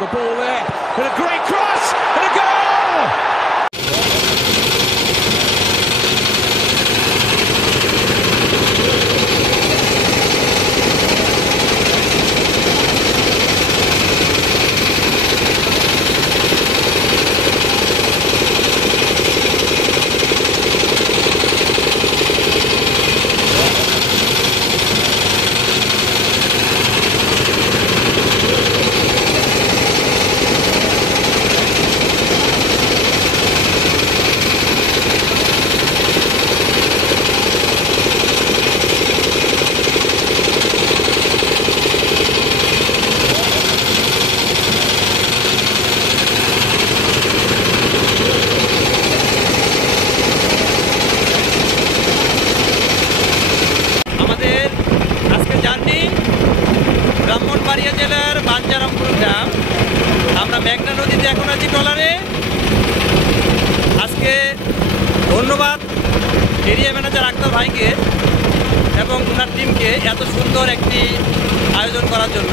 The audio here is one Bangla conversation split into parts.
the ball there, and a great cross, and a goal! Brahmanbaria জেলার বাঞ্ছারামপুর গ্রাম। আমরা মেঘনা নদীতে এখন আছি ট্রলারে। আজকে ধন্যবাদ এরিয়া ম্যানেজার আক্তার ভাইকে এবং ওনার টিমকে এত সুন্দর একটি আয়োজন করার জন্য।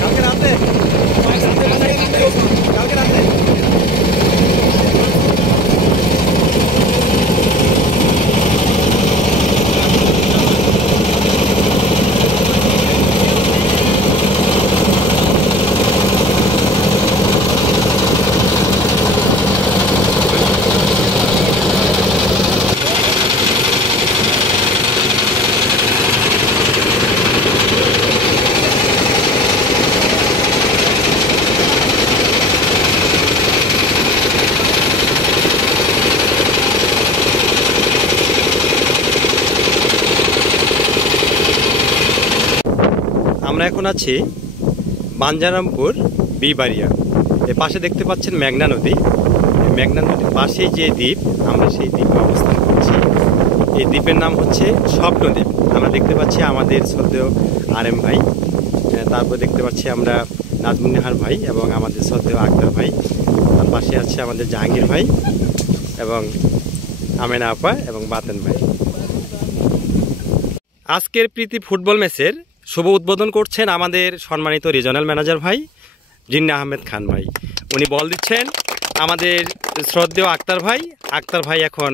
কালকে রাতে আমরা এখন আছি বাঞ্ছারামপুর বিবাড়িয়া। এর পাশে দেখতে পাচ্ছেন মেঘনা নদী। মেঘনা নদীর পাশেই যে দ্বীপ, আমরা সেই দ্বীপে অবস্থান করছি। এই দ্বীপের নাম হচ্ছে স্বপ্নদ্বীপ। আমরা দেখতে পাচ্ছি আমাদের শ্রদ্ধেয় RM ভাই, তারপর দেখতে পাচ্ছি আমরা নাজমুন্নেহার ভাই এবং আমাদের শ্রদ্ধেয় আক্তার ভাই। তার পাশে আছে আমাদের জাহাঙ্গীর ভাই এবং আমেনা আপা এবং বাতেন ভাই। আজকের প্রীতি ফুটবল ম্যাচের শুভ উদ্বোধন করছেন আমাদের সম্মানিত রিজনাল ম্যানেজার ভাই জিন্না আহমেদ খান ভাই। উনি বল দিচ্ছেন আমাদের শ্রদ্ধেয় আক্তার ভাই। আক্তার ভাই এখন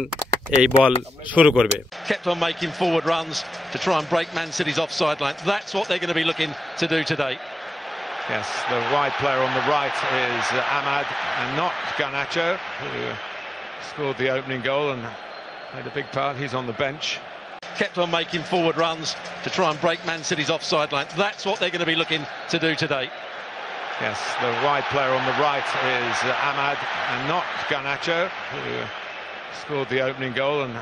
এই বল শুরু করবে। Kept on making forward runs to try and break Man City's offside line. That's what they're going to be looking to do today. Yes, the wide player on the right is Ahmad and not Garnacho, who scored the opening goal and played a big part. He's on the bench. Kept on making forward runs to try and break Man City's offside line. That's what they're going to be looking to do today. Yes, the wide player on the right is Ahmad and not Garnacho, who scored the opening goal and